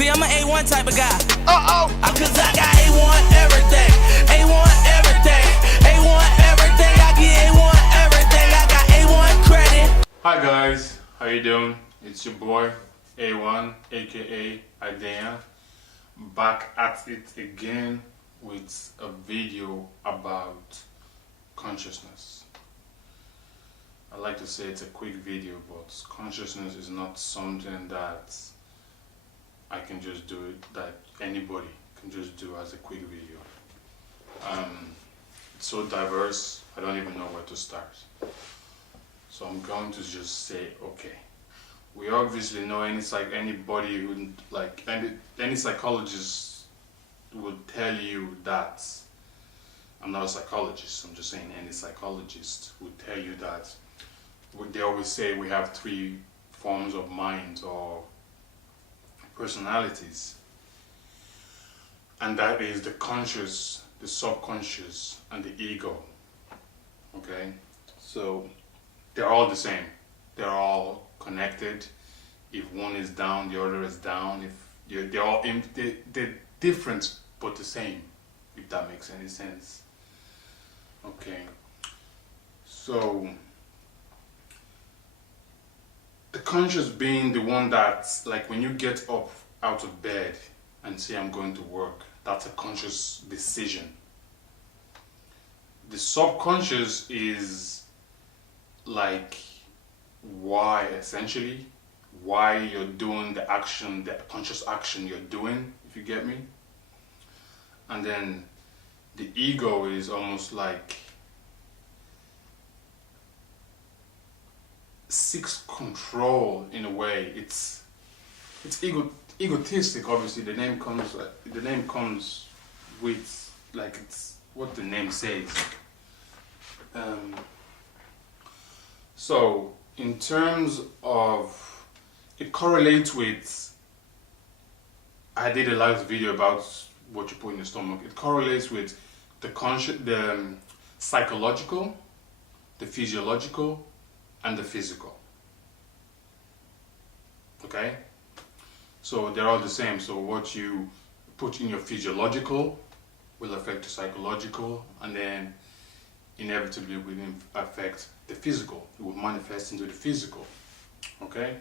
See, I'm an A1 type of guy. Cause I got A1 everything. A1 everything. A1 everything. I get A1 everything. I got A1 credit. Hi guys, how you doing? It's your boy A1, aka Idea, back at it again with a video about consciousness. I like to say it's a quick video, but consciousness is not something that I can just do it, that anybody can just do as a quick video. It's so diverse, I don't even know where to start. So I'm going to just say, okay, we obviously know anybody who, like any psychologist would tell you that, I'm not a psychologist, I'm just saying any psychologist would tell you that, they always say we have three forms of mind or personalities, and that is the conscious, the subconscious, and the ego. Okay, so they're all the same, they're all connected. If one is down, the other is down. If they're different but the same, if that makes any sense. Okay, so the conscious being the one that's like when you get up out of bed and say I'm going to work, that's a conscious decision. The subconscious is like why, essentially, why you're doing the action, the conscious action you're doing, if you get me. And then the ego is almost like seeks control in a way. It's egotistic. Obviously, the name comes with, like, it's what the name says. So in terms of, it correlates with, I did a last video about what you put in your stomach. It correlates with the psychological, the physiological, and the physical. Okay, so they're all the same. So what you put in your physiological will affect the psychological, and then inevitably will affect the physical. It will manifest into the physical. Okay,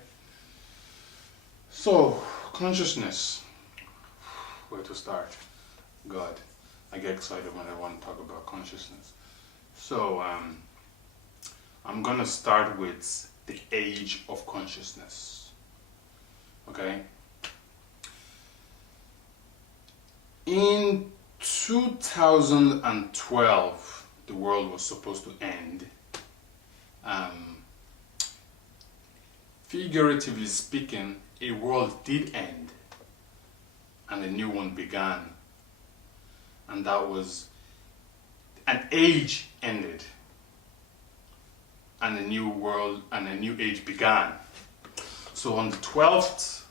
so consciousness, where to start? God, I get excited when I want to talk about consciousness. So I'm gonna start with the age of consciousness. Okay, in 2012 the world was supposed to end. Figuratively speaking, a world did end and a new one began, and that was an age ended and a new world and a new age began. So on the 12th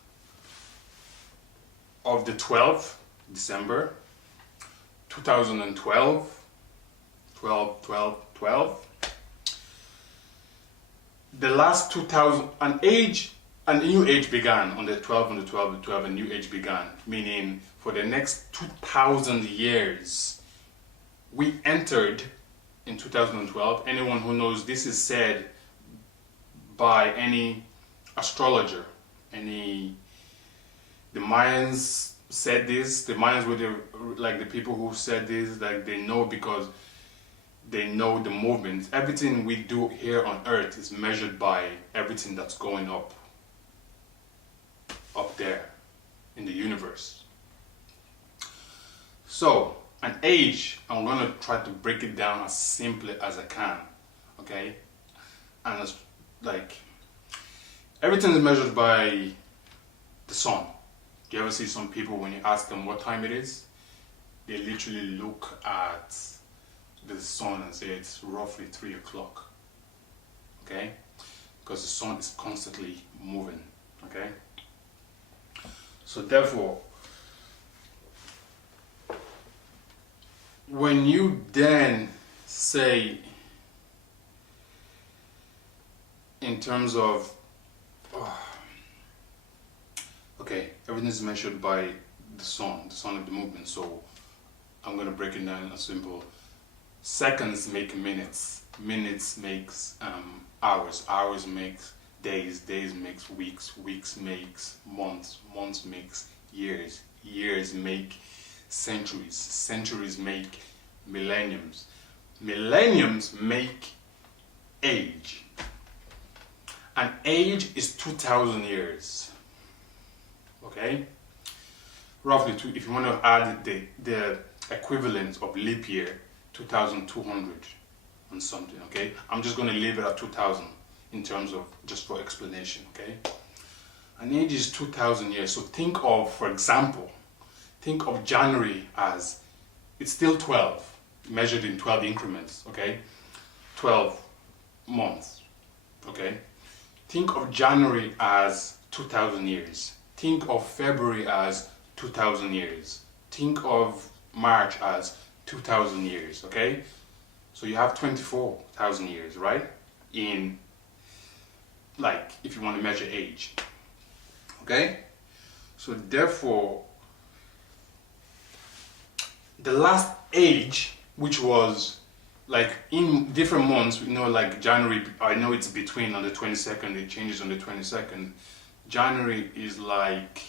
of the 12th December 2012, 12, the last 2000, a new age began on the 12th, on the 12th, the 12th, a new age began, meaning for the next 2000 years we entered in 2012. Anyone who knows, this is said by any astrologer, the Mayans said this. The Mayans were the people who said this, like they know because they know the movement. Everything we do here on earth is measured by everything that's going up there in the universe. So an age, I'm going to try to break it down as simply as I can, okay? And it's like everything is measured by the sun. Do you ever see some people, when you ask them what time it is, they literally look at the sun and say it's roughly 3 o'clock, okay? Because the sun is constantly moving, okay? So therefore, when you then say, in terms of, okay, Okay, everything is measured by the sun of the movement. So I'm going to break it down as simple. Seconds make minutes, minutes makes hours, hours makes days, days makes weeks, weeks makes months, months makes years, years make centuries, centuries make millenniums, millenniums make age. An age is 2,000 years. Okay? Roughly, if you want to add the equivalent of leap year, 2,200 and something, okay? I'm just going to leave it at 2,000 in terms of, just for explanation, okay? An age is 2,000 years. So think of, for example, think of January as, it's still 12, measured in 12 increments, okay? 12 months, okay? Think of January as 2,000 years. Think of February as 2,000 years. Think of March as 2,000 years, okay? So you have 24,000 years, right? In, like, if you want to measure age, okay? So therefore, the last age, which was like in different months, you know, like January, I know it's between on the 22nd, it changes on the 22nd. January is like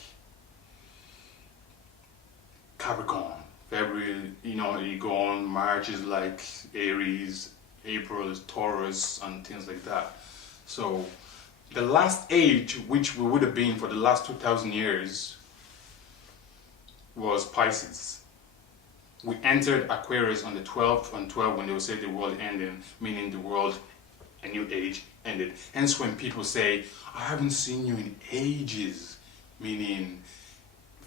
Capricorn. February, you know, you go on. March is like Aries. April is Taurus and things like that. So the last age, which we would have been for the last 2,000 years, was Pisces. We entered Aquarius on the 12th, on 12 when they would say the world ended, meaning the world, a new age, ended. Hence when people say, I haven't seen you in ages, meaning,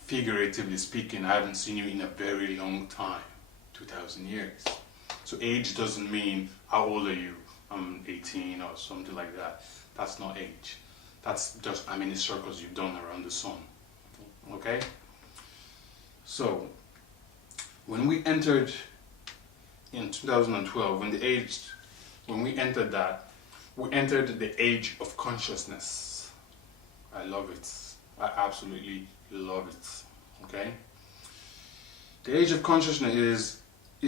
figuratively speaking, I haven't seen you in a very long time, 2,000 years. So age doesn't mean, how old are you? I'm 18 or something like that. That's not age. That's just how many circles you've done around the sun. Okay? So, when we entered in 2012, when we entered that, we entered the age of consciousness. I love it. I absolutely love it. Okay? The age of consciousness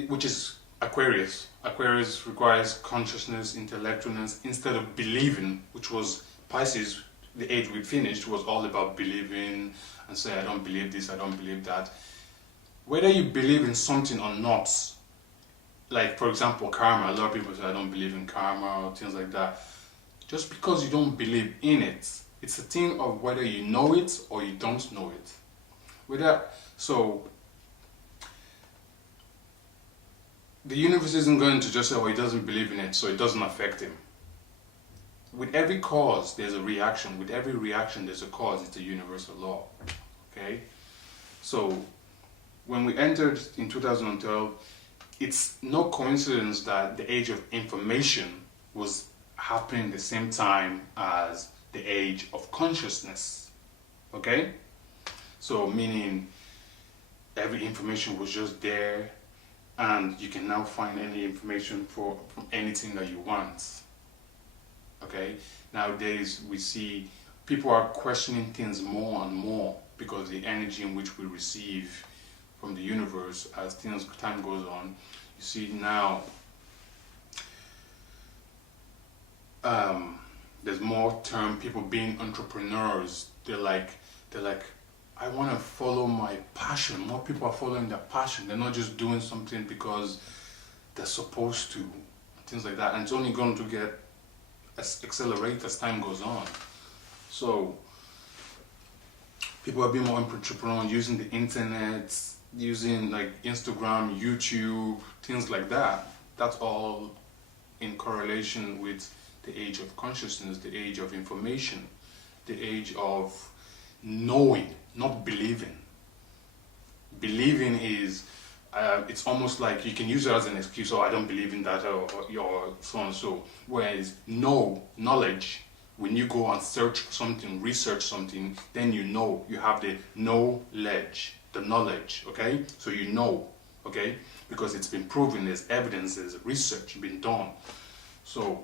which is Aquarius. Aquarius requires consciousness, intellectualness, instead of believing, which was Pisces. The age we finished was all about believing and say, I don't believe this, I don't believe that. Whether you believe in something or not, like for example karma, a lot of people say I don't believe in karma or things like that. Just because you don't believe in it, it's a thing of whether you know it or you don't know it. So the universe isn't going to just say, oh, he doesn't believe in it, so it doesn't affect him. With every cause, there's a reaction. With every reaction, there's a cause. It's a universal law. Okay? So when we entered in 2012, it's no coincidence that the age of information was happening at the same time as the age of consciousness. Okay? So meaning every information was just there, and you can now find any information from anything that you want. Okay? Nowadays we see people are questioning things more and more because the energy in which we receive from the universe as time goes on. You see now there's more term people being entrepreneurs. They're like I want to follow my passion. More people are following their passion. They're not just doing something because they're supposed to, things like that. And it's only going to get accelerate as time goes on. So people are being more entrepreneurial, using the internet, using like Instagram, YouTube, things like that. That's all in correlation with the age of consciousness, the age of information, the age of knowing, not believing. Believing is, it's almost like you can use it as an excuse, oh, I don't believe in that, or so and so. Whereas knowledge, when you go and search something, research something, then you know, you have the knowledge, the knowledge, okay? So you know, okay? Because it's been proven, there's evidence, there's research been done. So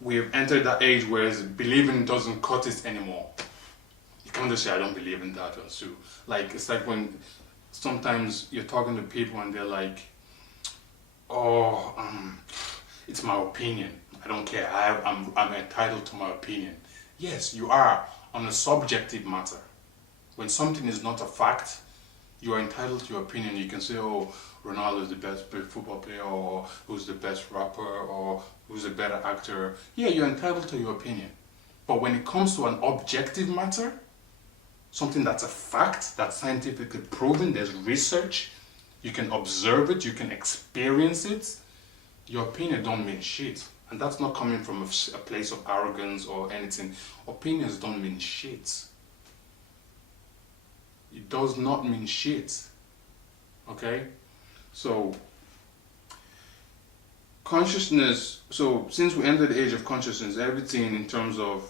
we have entered that age where believing doesn't cut it anymore. You Honestly, I don't believe in that also. Like, it's like when sometimes you're talking to people and they're like, oh, it's my opinion. I don't care. I'm entitled to my opinion. Yes, you are on a subjective matter. When something is not a fact, you are entitled to your opinion. You can say, oh, Ronaldo is the best football player, or who's the best rapper, or who's a better actor. Yeah, you're entitled to your opinion. But when it comes to an objective matter, something that's a fact, that's scientifically proven, there's research, you can observe it, you can experience it, your opinion don't mean shit. And that's not coming from a place of arrogance or anything. Opinions don't mean shit. It does not mean shit. Okay? So, consciousness, so since we entered the age of consciousness, everything in terms of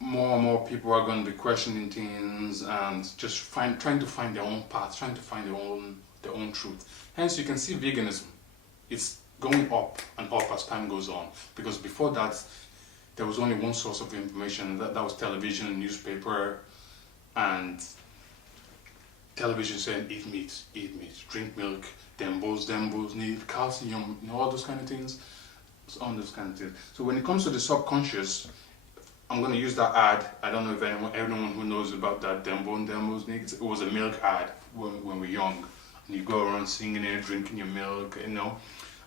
more and more people are going to be questioning things and just trying to find their own path, trying to find their own truth. Hence, you can see veganism. It's going up and up as time goes on. Because before that, there was only one source of information. That was television and newspaper. And television saying, eat meat, drink milk, dembos need calcium, all those kind of things. All those kind of things. So when it comes to the subconscious, I'm going to use that ad. I don't know if everyone who knows about that dembos need. It was a milk ad when we were young. And you go around singing it, drinking your milk,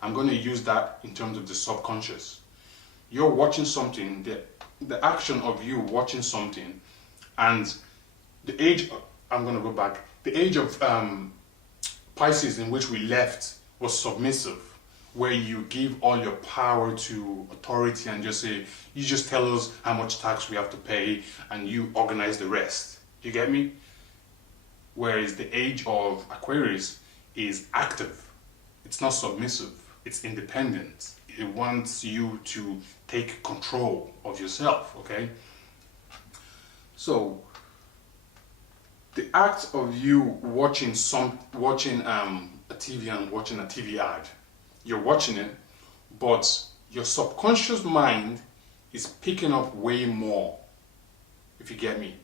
I'm going to use that in terms of the subconscious. You're watching something, the action of you watching something, and the age, I'm going to go back, the age of Pisces in which we left was submissive, where you give all your power to authority and just say, you just tell us how much tax we have to pay and you organize the rest. You get me? Whereas the age of Aquarius is active. It's not submissive. It's independent. It wants you to take control of yourself, okay? So, the act of you watching a TV and watching a TV ad, you're watching it, but your subconscious mind is picking up way more, if you get me,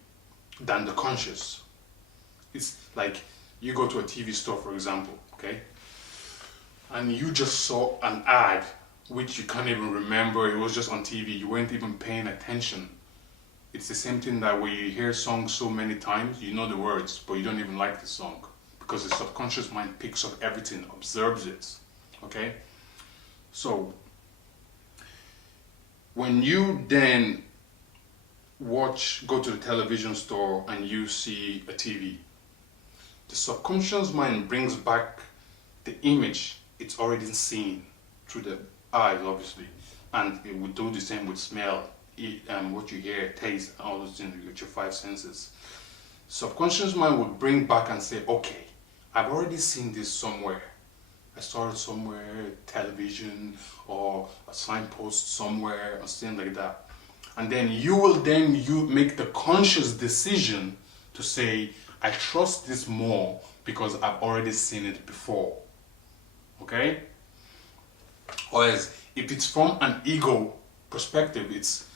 than the conscious. It's like you go to a TV store, for example, okay? And you just saw an ad which you can't even remember, it was just on TV, you weren't even paying attention. It's the same thing that when you hear songs so many times, you know the words, but you don't even like the song. Because the subconscious mind picks up everything, observes it. Okay? So, when you then go to the television store and you see a TV, the subconscious mind brings back the image it's already seen through the eyes, obviously. And it would do the same with smell. What you hear, taste, all those things with your five senses. Subconscious mind would bring back and say, okay, I've already seen this somewhere. I saw it somewhere, television, or a signpost somewhere, or something like that. And then you make the conscious decision to say, I trust this more because I've already seen it before. Okay? Whereas if it's from an ego perspective, it's,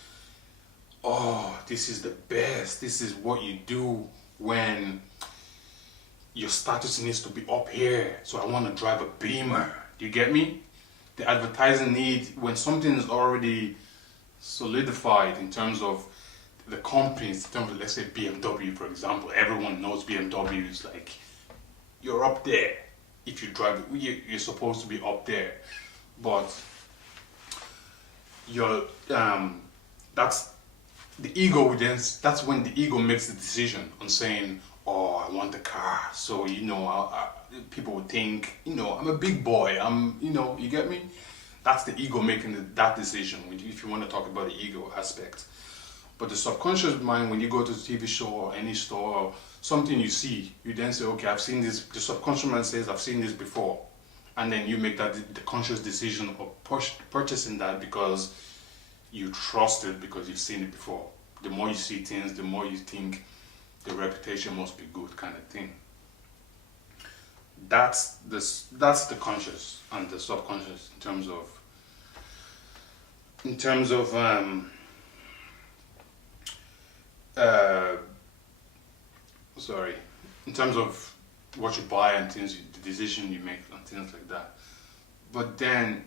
oh, this is the best. This is what you do when your status needs to be up here. So I want to drive a Beamer. Do you get me? The advertising need, when something is already solidified in terms of the companies, in terms of, let's say, BMW, for example. Everyone knows BMW is like, you're up there. If you drive it, you're supposed to be up there. But that's the ego. That's when the ego makes the decision on saying, "Oh, I want the car." So people would think, I'm a big boy. You get me? That's the ego making that decision. If you want to talk about the ego aspect, but the subconscious mind, when you go to the TV show or any store or something you see, you then say, "Okay, I've seen this." The subconscious mind says, "I've seen this before," and then you make the conscious decision of purchasing that because you trust it, because you've seen it before. The more you see things, the more you think the reputation must be good, kind of thing. That's the conscious and the subconscious in terms of uh, sorry, in terms of what you buy and things, the decision you make and things like that. But then,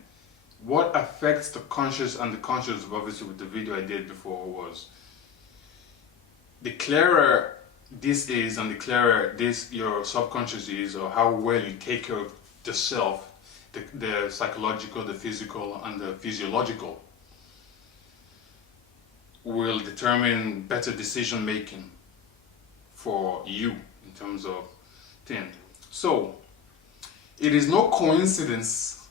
what affects the conscious and the conscious, obviously with the video I did before, was the clearer this is and the clearer this your subconscious is, or how well you take care of the self, the psychological, the physical and the physiological, will determine better decision making for you in terms of thing. So it is no coincidence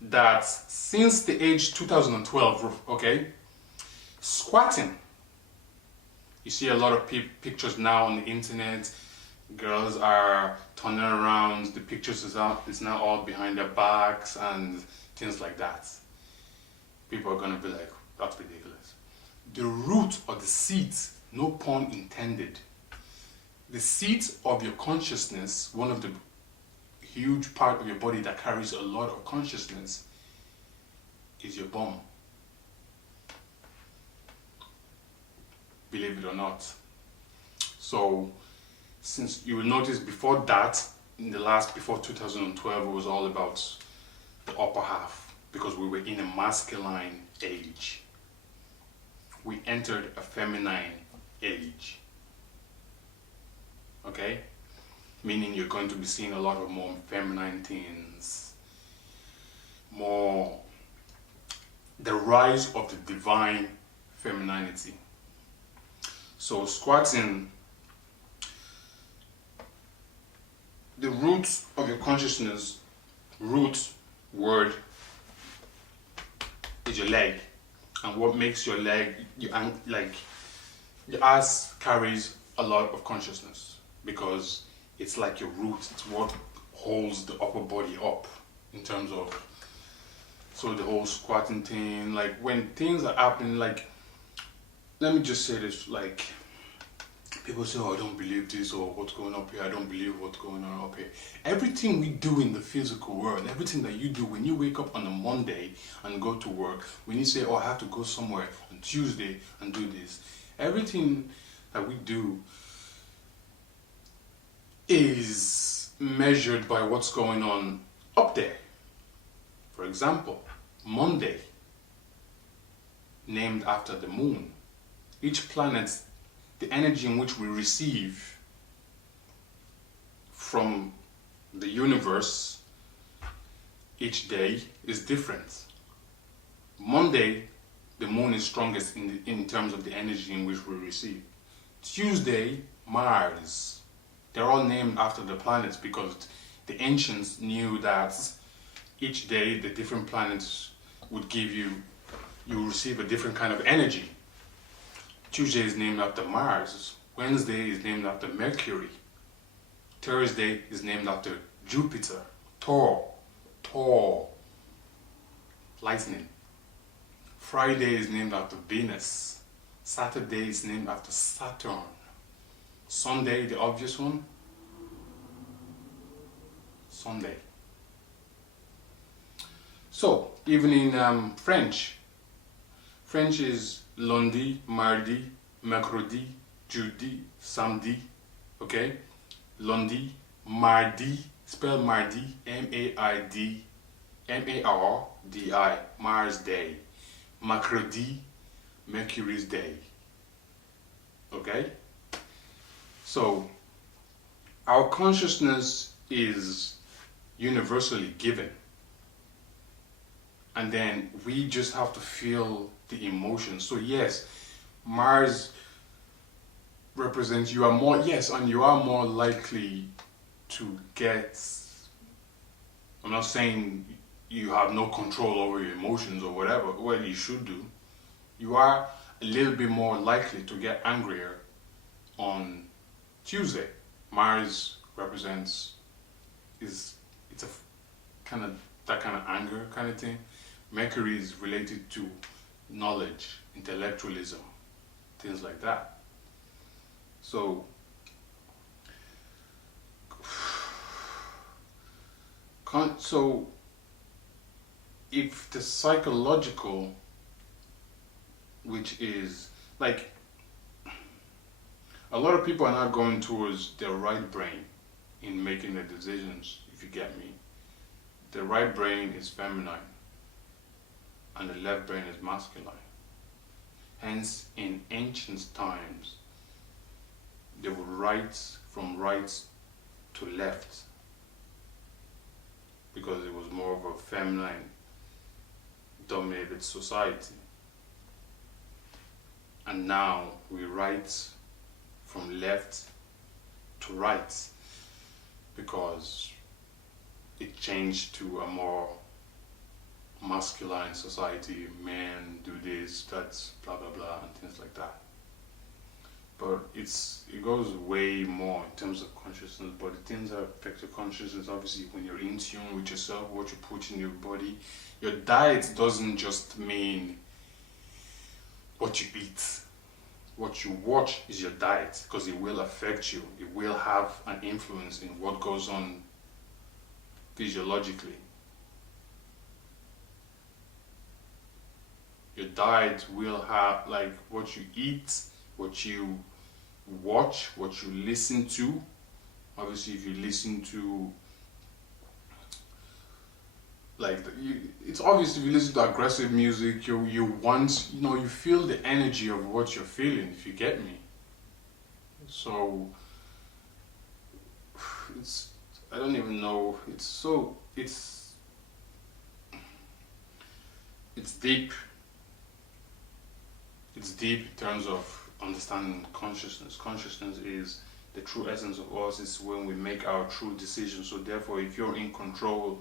that since the age 2012, okay, squatting, you see a lot of pictures now on the internet, girls are turning around, the pictures is now all behind their backs and things like that. People are gonna be like, that's ridiculous. The root or the seat, no pun intended, the seat of your consciousness, one of the huge part of your body that carries a lot of consciousness, is your bum. Believe it or not. So, since you will notice before that, before 2012, it was all about the upper half, because we were in a masculine age. We entered a feminine age. Okay? Meaning you're going to be seeing a lot of more feminine things, more the rise of the divine femininity. So squatting, the roots of your consciousness, root word, is your leg. And what makes your leg, your ass carries a lot of consciousness, because it's like your root, it's what holds the upper body up in terms of, so the whole squatting thing, like when things are happening, like, let me just say this, like, people say, oh, I don't believe this, or what's going up here, I don't believe what's going on up here. Everything we do in the physical world, everything that you do when you wake up on a Monday and go to work, when you say, oh, I have to go somewhere on Tuesday and do this, everything that we do is measured by what's going on up there. For example, Monday, named after the moon. Each planet, the energy in which we receive from the universe each day is different. Monday, the moon is strongest in terms of the energy in which we receive. Tuesday, Mars. They're all named after the planets because the ancients knew that each day the different planets would give you receive a different kind of energy. Tuesday is named after Mars. Wednesday is named after Mercury. Thursday is named after Jupiter. Thor, lightning. Friday is named after Venus. Saturday is named after Saturn. Sunday, the obvious one, Sunday. So, even in French is lundi, mardi, mercredi, jeudi, samedi, okay? Lundi, mardi, spell mardi, M-A-R-D-I, Mars day. Mercredi, Mercury's day, okay? So, our consciousness is universally given. And then we just have to feel the emotions. So yes, Mars represents you are more, yes, and you are more likely to get, I'm not saying you have no control over your emotions or whatever, well, you should do. You are a little bit more likely to get angrier on Tuesday. Mars represents, it's a kind of, that kind of anger kind of thing. Mercury is related to knowledge, intellectualism, things like that. So, if the psychological, which is like, a lot of people are not going towards their right brain in making their decisions, if you get me. The right brain is feminine and the left brain is masculine. Hence, in ancient times, they would write from right to left because it was more of a feminine dominated society. And now we write from left to right because it changed to a more masculine society. Men do this, that's blah blah blah, and things like that. But it goes way more in terms of consciousness. But the things that affect your consciousness, obviously, when you're in tune with yourself, what you put in your body. Your diet doesn't just mean what you eat. What you watch is your diet, because it will affect you. It will have an influence in what goes on physiologically. Your diet will have, like, what you eat, what you watch, what you listen to. Obviously, if you listen to, like, it's obvious if you listen to aggressive music, you want, you feel the energy of what you're feeling, if you get me. So, I don't even know, it's deep. It's deep in terms of understanding consciousness. Consciousness is the true essence of us. It's when we make our true decisions. So therefore, if you're in control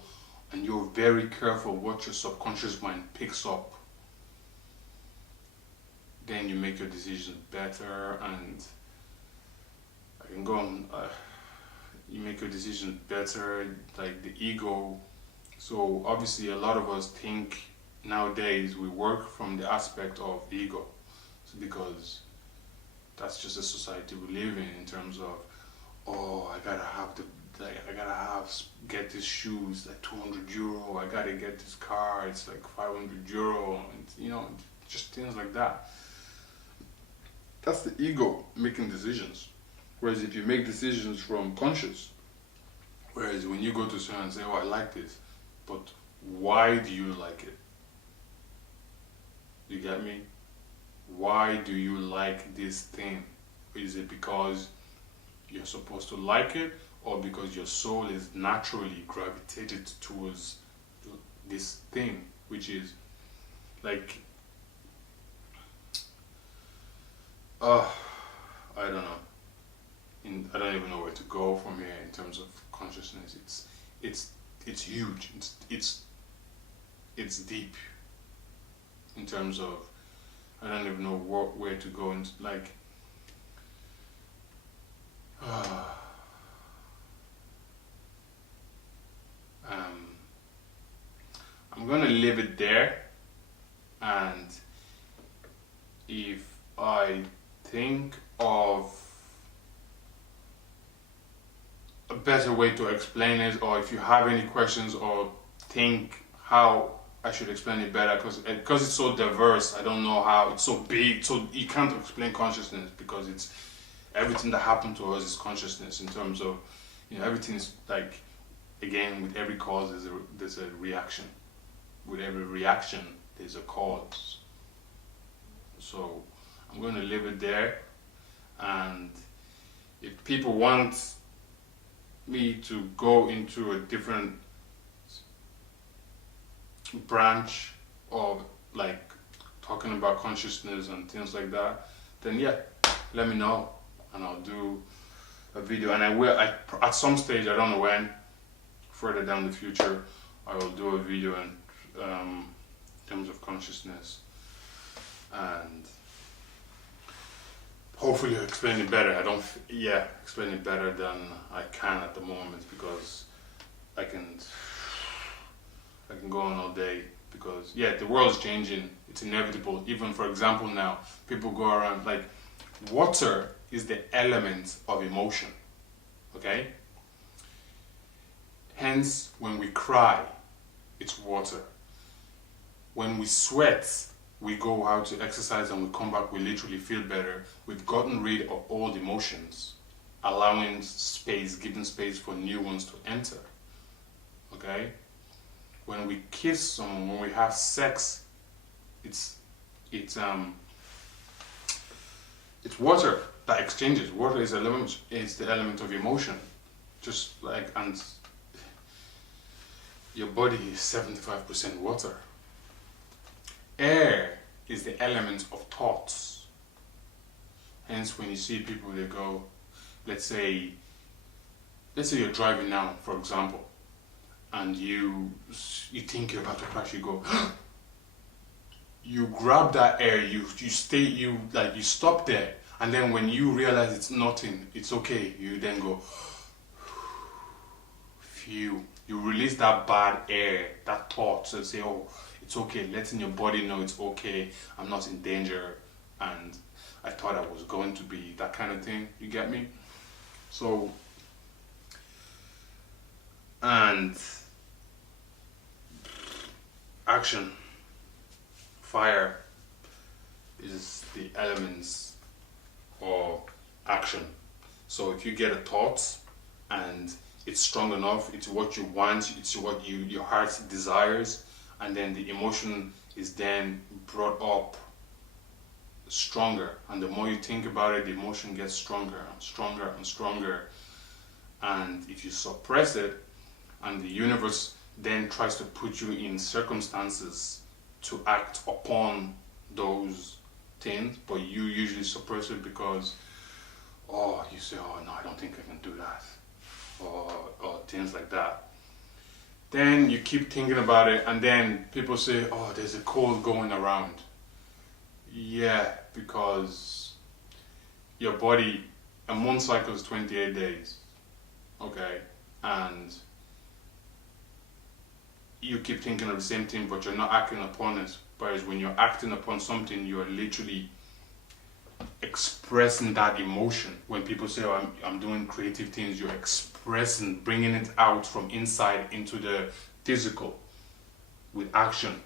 and you're very careful what your subconscious mind picks up, then you make your decisions better. And I can go on. You make your decisions better, like the ego. So obviously, a lot of us think nowadays we work from the aspect of ego. So because that's just a society we live in terms of, oh, I gotta get these shoes, like €200, I gotta get this car, it's like €500, and just things like that. That's the ego making decisions. Whereas if you make decisions from conscious, whereas when you go to someone and say, oh, I like this, but why do you like it? You get me? Why do you like this thing? Is it because you're supposed to like it, or because your soul is naturally gravitated towards this thing, which is like, I don't know. I don't even know where to go from here in terms of consciousness. It's huge. It's deep in terms of, I don't even know where to go into, like, I'm gonna leave it there, and if I think of a better way to explain it, or if you have any questions or think how I should explain it better, because it's so diverse, I don't know how, it's so big, so you can't explain consciousness, because it's everything that happened to us is consciousness, in terms of, everything is like, again, with every cause there's a reaction. With every reaction there's a cause. So I'm going to leave it there, and if people want me to go into a different branch of, like, talking about consciousness and things like that, then yeah, let me know, and I'll do a video. And I will, at some stage, I don't know when, further down the future, I will do a video in terms of consciousness, and hopefully I'll explain it better. Explain it better than I can at the moment, because I can go on all day, because the world is changing. It's inevitable. Even, for example, now people go around, like, water is the element of emotion, okay? Hence, when we cry, it's water. When we sweat, we go out to exercise and we come back, we literally feel better. We've gotten rid of old emotions, allowing space, giving space for new ones to enter. Okay? When we kiss someone, when we have sex, it's water that exchanges. Water is the element of emotion. Just like, and your body is 75% water. Air is the element of thoughts. Hence, when you see people, they go, let's say you're driving now, for example, and you think you're about to crash, you go, you grab that air, you stop there, and then when you realize it's nothing, it's okay, you then go, phew. You release that bad air, that thought, so say, oh, it's okay, letting your body know it's okay, I'm not in danger, and I thought I was going to be, that kind of thing, you get me? So, and action, fire is the elements of action. So if you get a thought and it's strong enough, it's what you want, it's what your heart desires, and then the emotion is then brought up stronger, and the more you think about it, the emotion gets stronger and stronger and stronger. And if you suppress it, and the universe then tries to put you in circumstances to act upon those things, but you usually suppress it because, you say, oh no, I don't think I can do that, or things like that. Then you keep thinking about it, and then people say, oh, there's a cold going around. Yeah, because your body, a moon cycle is 28 days, okay, and you keep thinking of the same thing, but you're not acting upon it. Whereas when you're acting upon something, you're literally expressing that emotion. When people say, oh, I'm doing creative things, you're expressing, bringing it out from inside into the physical with action.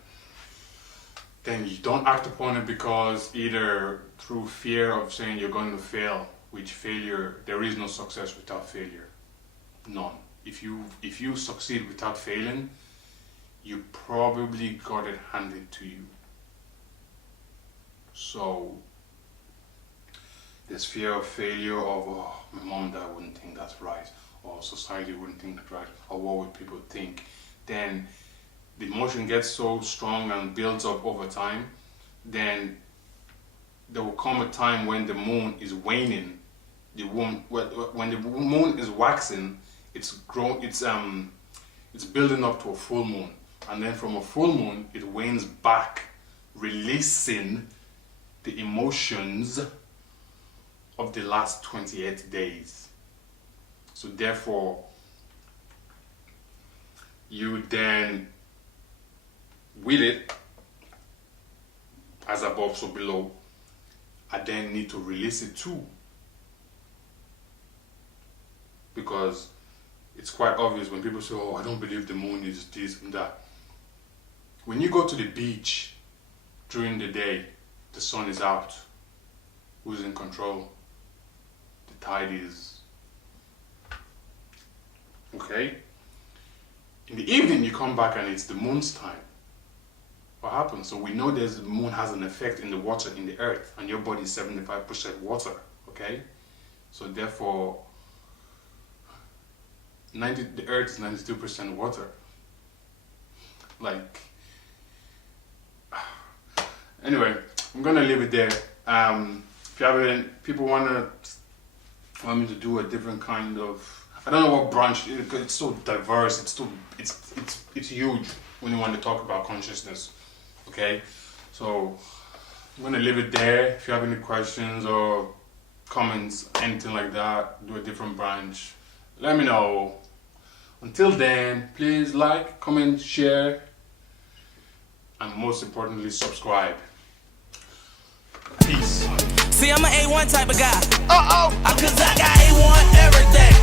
Then you don't act upon it because either through fear of saying you're going to fail, which failure, there is no success without failure. None. If you succeed without failing, you probably got it handed to you. So there's fear of failure, of my mom and dad wouldn't think that's right, or society wouldn't think that's right, or what would people think. Then the emotion gets so strong and builds up over time, then there will come a time when the moon is waning. When the moon is waxing, it's building up to a full moon. And then from a full moon, it wanes back, releasing the emotions of the last 28 days. So therefore, you then, with it, as above, so below, I then need to release it too. Because it's quite obvious when people say, oh, I don't believe the moon is this and that. When you go to the beach during the day, the sun is out. Who's in control? The tide is. Okay? In the evening, you come back and it's the moon's time. What happens? So we know the moon has an effect in the water, in the earth, and your body is 75% water. Okay? So therefore, the earth is 92% water. Like, anyway, I'm gonna leave it there. If you have any, people want me to do a different kind of, I don't know what branch, because it's so diverse, it's huge when you want to talk about consciousness. Okay, so I'm gonna leave it there. If you have any questions or comments, anything like that, do a different branch, let me know. Until then, please like, comment, share, and most importantly, subscribe. Peace. See, I'm an A1 type of guy. Cause I got A1 everything.